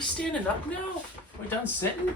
we standing up now? Are we done sitting?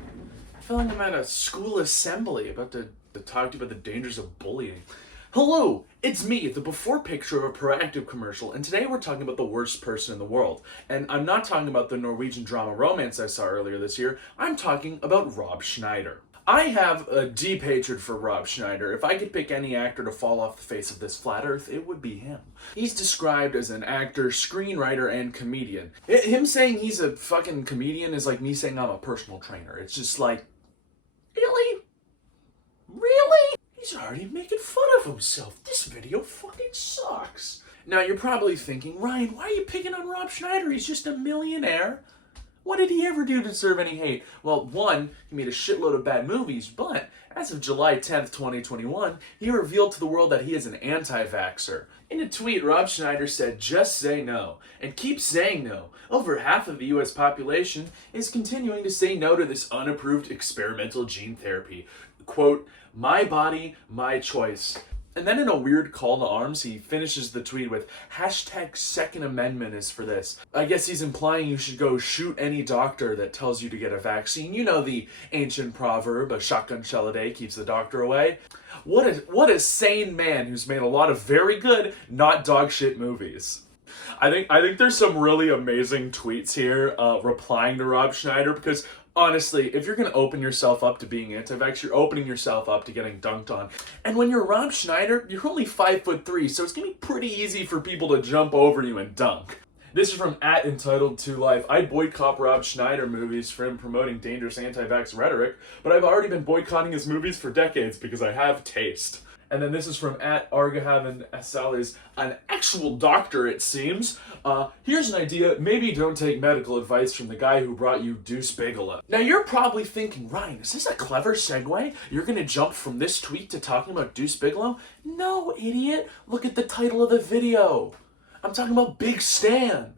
I feel like I'm at a school assembly about to talk to you about the dangers of bullying. Hello, it's me, the before picture of a Proactive commercial, and today we're talking about the worst person in the world. And I'm not talking about the Norwegian drama romance I saw earlier this year, I'm talking about Rob Schneider. I have a deep hatred for Rob Schneider. If I could pick any actor to fall off the face of this flat earth, it would be him. He's described as an actor, screenwriter, and comedian. Him saying he's a fucking comedian is like me saying I'm a personal trainer. It's just like, really? Really? He's already making fun of himself. This video fucking sucks. Now you're probably thinking, Ryan, why are you picking on Rob Schneider? He's just a millionaire. What did he ever do to deserve any hate? Well, one, he made a shitload of bad movies, but as of July 10th, 2021, he revealed to the world that he is an anti-vaxxer. In a tweet, Rob Schneider said, "Just say no, and keep saying no. Over half of the US population is continuing to say no to this unapproved experimental gene therapy. Quote, my body, my choice." And then in a weird call to arms, he finishes the tweet with hashtag Second Amendment is for this. I guess he's implying you should go shoot any doctor that tells you to get a vaccine. You know the ancient proverb, a shotgun shell a day keeps the doctor away. What a sane man who's made a lot of very good, not dog shit movies. I think there's some really amazing tweets here replying to Rob Schneider, because honestly, if you're going to open yourself up to being anti-vax, you're opening yourself up to getting dunked on. And when you're Rob Schneider, you're only 5'3", so it's going to be pretty easy for people to jump over you and dunk. This is from @entitled2life. I boycott Rob Schneider movies for him promoting dangerous anti-vax rhetoric, but I've already been boycotting his movies for decades because I have taste. And then this is from @Argahavan SL, is an actual doctor, it seems. Here's an idea. Maybe don't take medical advice from the guy who brought you Deuce Bigalow. Now you're probably thinking, Ryan, is this a clever segue? You're gonna jump from this tweet to talking about Deuce Bigalow? No, idiot. Look at the title of the video. I'm talking about Big Stan.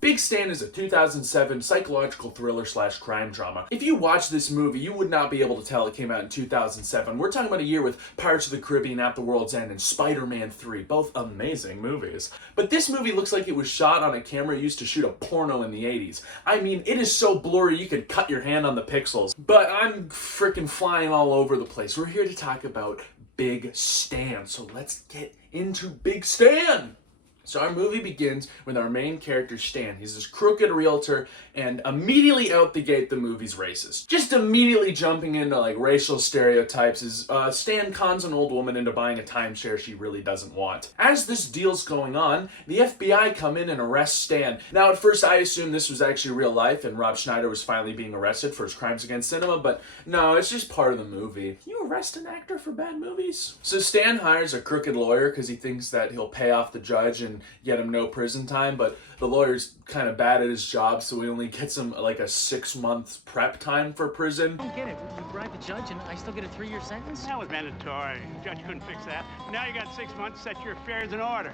Big Stan is a 2007 psychological thriller / crime drama. If you watch this movie, you would not be able to tell it came out in 2007. We're talking about a year with Pirates of the Caribbean: At the World's End and Spider-Man 3, both amazing movies. But this movie looks like it was shot on a camera used to shoot a porno in the 80s. I mean, it is so blurry you could cut your hand on the pixels. But I'm freaking flying all over the place. We're here to talk about Big Stan, so let's get into Big Stan! So our movie begins with our main character, Stan. He's this crooked realtor, and immediately out the gate, the movie's racist. Just immediately jumping into like racial stereotypes is Stan cons an old woman into buying a timeshare she really doesn't want. As this deal's going on, the FBI come in and arrest Stan. Now at first I assumed this was actually real life and Rob Schneider was finally being arrested for his crimes against cinema, but no, it's just part of the movie. Can you arrest an actor for bad movies? So Stan hires a crooked lawyer because he thinks that he'll pay off the judge and get him no prison time, but the lawyer's kind of bad at his job, so he only gets him like a 6-month prep time for prison. I don't get it. You bribe the judge and I still get a 3-year sentence? That was mandatory. The judge couldn't fix that. Now you got 6 months to set your affairs in order.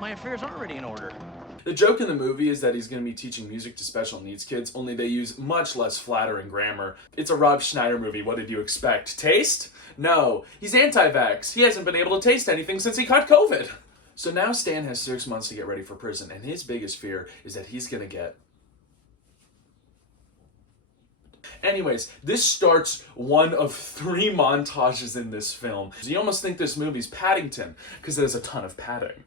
My affairs are already in order. The joke in the movie is that he's going to be teaching music to special needs kids, only they use much less flattering grammar. It's a Rob Schneider movie. What did you expect? Taste? No. He's anti-vax. He hasn't been able to taste anything since he caught COVID. So now Stan has 6 months to get ready for prison, and his biggest fear is that he's gonna get... Anyways, this starts one of 3 montages in this film. You almost think this movie's Paddington, because there's a ton of padding.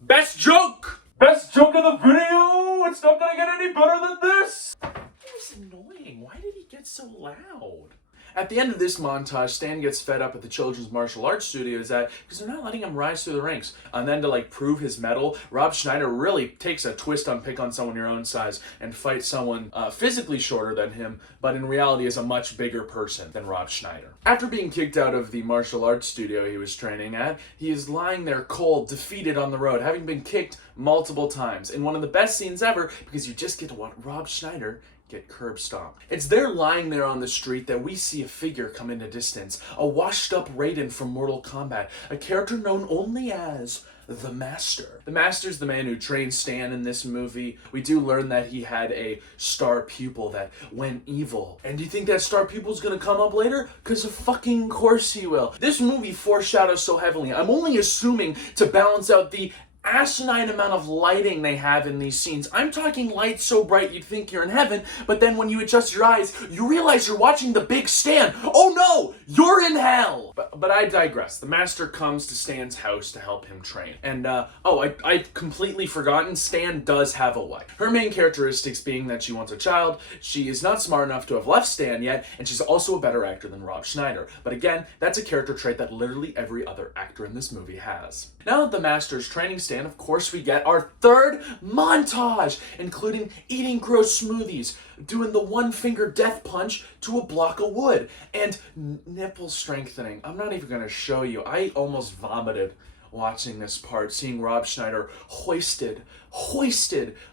Best joke! Best joke of the video! It's not gonna get any better than this! It was annoying. Why did he get so loud? At the end of this montage, Stan gets fed up at the children's martial arts studio because they're not letting him rise through the ranks. And then to like prove his mettle, Rob Schneider really takes a twist on pick on someone your own size and fights someone physically shorter than him, but in reality is a much bigger person than Rob Schneider. After being kicked out of the martial arts studio he was training at, he is lying there cold, defeated on the road, having been kicked multiple times. In one of the best scenes ever, because you just get to watch Rob Schneider get curb stomped. It's there lying there on the street that we see a figure come into distance, a washed up Raiden from Mortal Kombat, a character known only as the Master. The Master's the man who trained Stan in this movie. We do learn that he had a star pupil that went evil. And do you think that star pupil's gonna come up later? Cause of fucking course he will. This movie foreshadows so heavily. I'm only assuming to balance out the asinine amount of lighting they have in these scenes. I'm talking lights so bright you'd think you're in heaven, but then when you adjust your eyes, you realize you're watching the big Stan. Oh no, you're in hell! But I digress. The master comes to Stan's house to help him train. And, I'd completely forgotten, Stan does have a wife. Her main characteristics being that she wants a child, she is not smart enough to have left Stan yet, and she's also a better actor than Rob Schneider. But again, that's a character trait that literally every other actor in this movie has. Now that the master's training Stan, of course we get our third montage, including eating gross smoothies, doing the one-finger death punch to a block of wood, and nipple strengthening. I'm not even gonna show you. I almost vomited watching this part, seeing Rob Schneider hoisted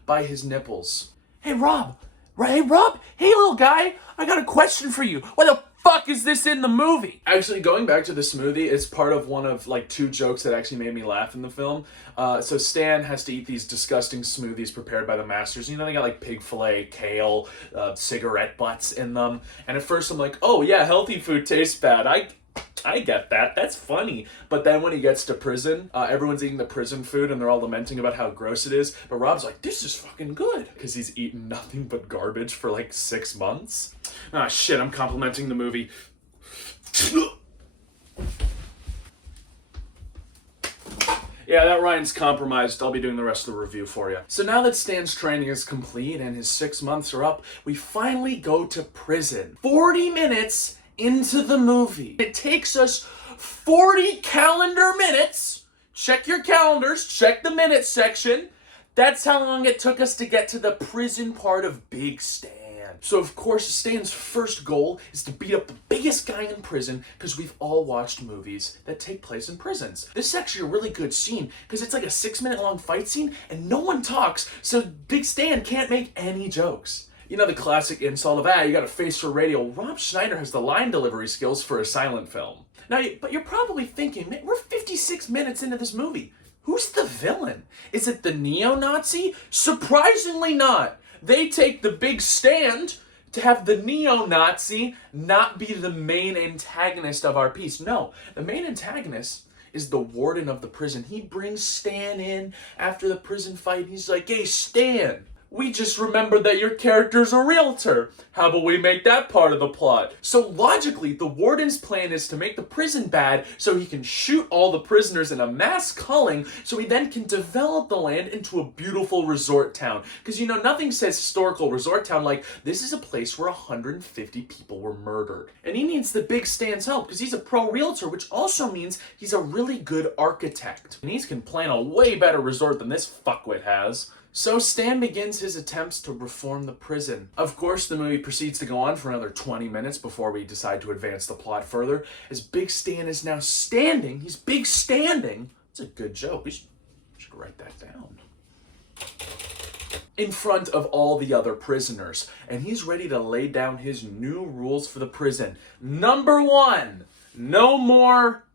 by his nipples. Hey Rob, hey little guy, I got a question for you. Why the fuck is this in the movie? Actually, going back to the smoothie, it's part of one of like 2 jokes that actually made me laugh in the film. So Stan has to eat these disgusting smoothies prepared by the masters. You know, they got like pig fillet, kale, cigarette butts in them. And at first I'm like, oh yeah, healthy food tastes bad. I get that. That's funny. But then when he gets to prison, everyone's eating the prison food and they're all lamenting about how gross it is. But Rob's like, this is fucking good. Because he's eaten nothing but garbage for like 6 months. Ah, shit, I'm complimenting the movie. Yeah, that Ryan's compromised. I'll be doing the rest of the review for you. So now that Stan's training is complete and his 6 months are up, we finally go to prison. 40 minutes into the movie. It takes us 40 calendar minutes. Check your calendars, check the minutes section. That's how long it took us to get to the prison part of Big Stan. So of course, Stan's first goal is to beat up the biggest guy in prison, because we've all watched movies that take place in prisons. This is actually a really good scene, because it's like a 6-minute long fight scene, and no one talks, so Big Stan can't make any jokes. You know the classic insult of, you got a face for radio. Rob Schneider has the line delivery skills for a silent film. Now, but you're probably thinking, man, we're 56 minutes into this movie. Who's the villain? Is it the neo-Nazi? Surprisingly not. They take the big stand to have the neo-Nazi not be the main antagonist of our piece. No, the main antagonist is the warden of the prison. He brings Stan in after the prison fight. He's like, hey, Stan, we just remembered that your character's a realtor. How about we make that part of the plot? So logically, the warden's plan is to make the prison bad so he can shoot all the prisoners in a mass culling so he then can develop the land into a beautiful resort town. Because you know, nothing says historical resort town like this is a place where 150 people were murdered. And he needs the big Stan's help because he's a pro realtor, which also means he's a really good architect. And he can plan a way better resort than this fuckwit has. So Stan begins his attempts to reform the prison. Of course, the movie proceeds to go on for another 20 minutes before we decide to advance the plot further, as Big Stan is now standing. He's big standing. It's a good joke. We should write that down. In front of all the other prisoners, and he's ready to lay down his new rules for the prison. Number 1, no more.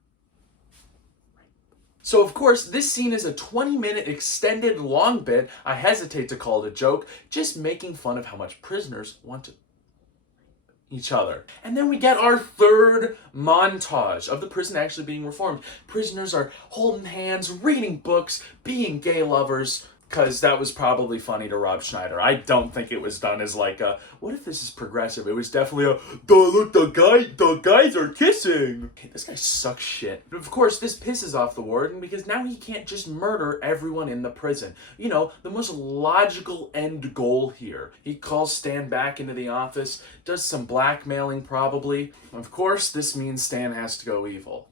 So of course, this scene is a 20-minute extended long bit. I hesitate to call it a joke, just making fun of how much prisoners want to each other. And then we get our third montage of the prison actually being reformed. Prisoners are holding hands, reading books, being gay lovers, because that was probably funny to Rob Schneider. I don't think it was done as like a, what if this is progressive? It was definitely a, look, the guys are kissing. Okay, this guy sucks shit. But of course, this pisses off the warden because now he can't just murder everyone in the prison. You know, the most logical end goal here. He calls Stan back into the office, does some blackmailing probably. Of course, this means Stan has to go evil.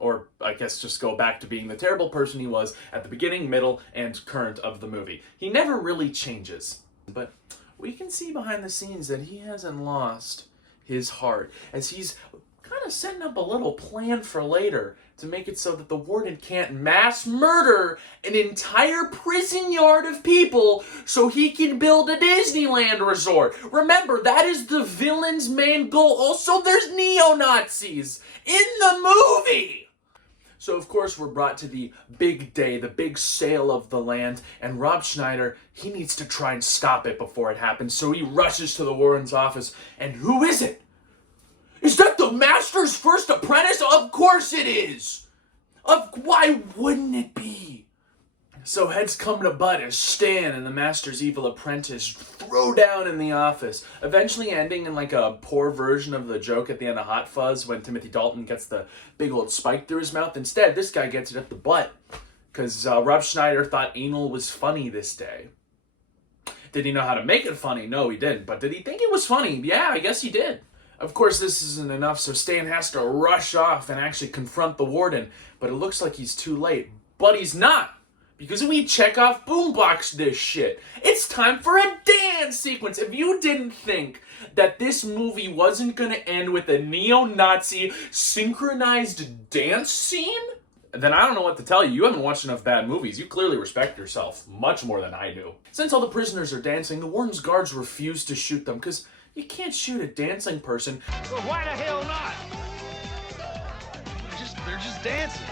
Or, I guess, just go back to being the terrible person he was at the beginning, middle, and current of the movie. He never really changes. But we can see behind the scenes that he hasn't lost his heart, as he's kind of setting up a little plan for later to make it so that the warden can't mass murder an entire prison yard of people so he can build a Disneyland resort. Remember, that is the villain's main goal. Also, there's neo-Nazis in the movie! So of course we're brought to the big day, the big sale of the land, and Rob Schneider, he needs to try and stop it before it happens, so he rushes to the warden's office, and who is it? Is that the master's first apprentice? Of course it is! Why wouldn't it be? So heads come to butt as Stan and the master's evil apprentice throw down in the office, eventually ending in like a poor version of the joke at the end of Hot Fuzz when Timothy Dalton gets the big old spike through his mouth. Instead, this guy gets it up the butt because Rob Schneider thought anal was funny this day. Did he know how to make it funny? No, he didn't. But did he think it was funny? Yeah, I guess he did. Of course, this isn't enough, so Stan has to rush off and actually confront the warden. But it looks like he's too late. But he's not, because we Chekhov boombox this shit. It's time for a dance sequence. If you didn't think that this movie wasn't going to end with a neo-Nazi synchronized dance scene, then I don't know what to tell you. You haven't watched enough bad movies. You clearly respect yourself much more than I do. Since all the prisoners are dancing, the warden's guards refuse to shoot them, because you can't shoot a dancing person. Well, why the hell not? They're just dancing.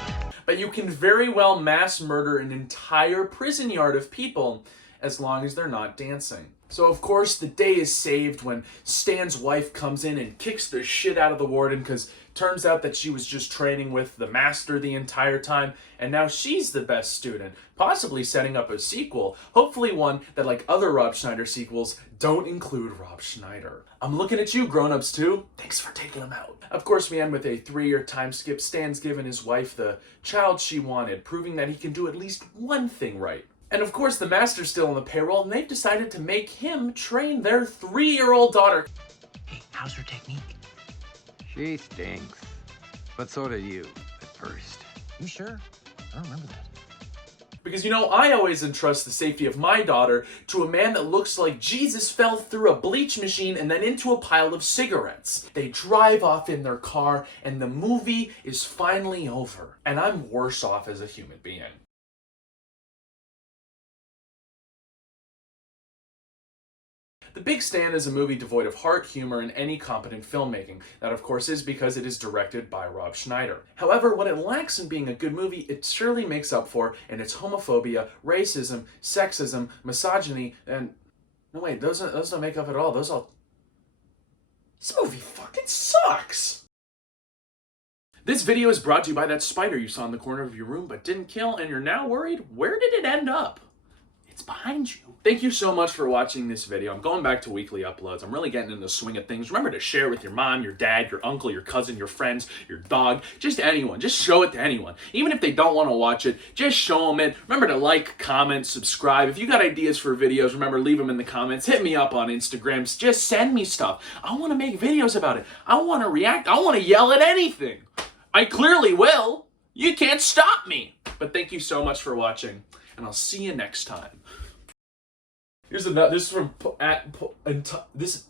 But you can very well mass murder an entire prison yard of people as long as they're not dancing. So of course the day is saved when Stan's wife comes in and kicks the shit out of the warden, because turns out that she was just training with the master the entire time, and now she's the best student, possibly setting up a sequel, hopefully one that, like other Rob Schneider sequels, don't include Rob Schneider. I'm looking at you, grown-ups too. Thanks for taking them out. Of course, we end with a 3-year time skip. Stan's given his wife the child she wanted, proving that he can do at least one thing right. And of course, the master's still on the payroll, and they've decided to make him train their 3-year-old daughter. Hey, how's her technique? She stinks. But so do you, at first. You sure? I don't remember that. Because, you know, I always entrust the safety of my daughter to a man that looks like Jesus fell through a bleach machine and then into a pile of cigarettes. They drive off in their car, and the movie is finally over. And I'm worse off as a human being. The Big Stand is a movie devoid of heart, humor, and any competent filmmaking. That, of course, is because it is directed by Rob Schneider. However, what it lacks in being a good movie, it surely makes up for in its homophobia, racism, sexism, misogyny, and... No, wait, those don't make up at all. Those all... This movie fucking sucks! This video is brought to you by that spider you saw in the corner of your room but didn't kill, and you're now worried, where did it end up? It's behind you. Thank you so much for watching this video. I'm going back to weekly uploads. I'm really getting in the swing of things. Remember to share with your mom, your dad, your uncle, your cousin, your friends, your dog, just anyone. Just show it to anyone. Even if they don't want to watch it, just show them it. Remember to like, comment, subscribe. If you got ideas for videos, remember, leave them in the comments. Hit me up on Instagram. Just send me stuff. I want to make videos about it. I want to react. I want to yell at anything. I clearly will. You can't stop me. But thank you so much for watching, and I'll see you next time. Here's another. This is from this.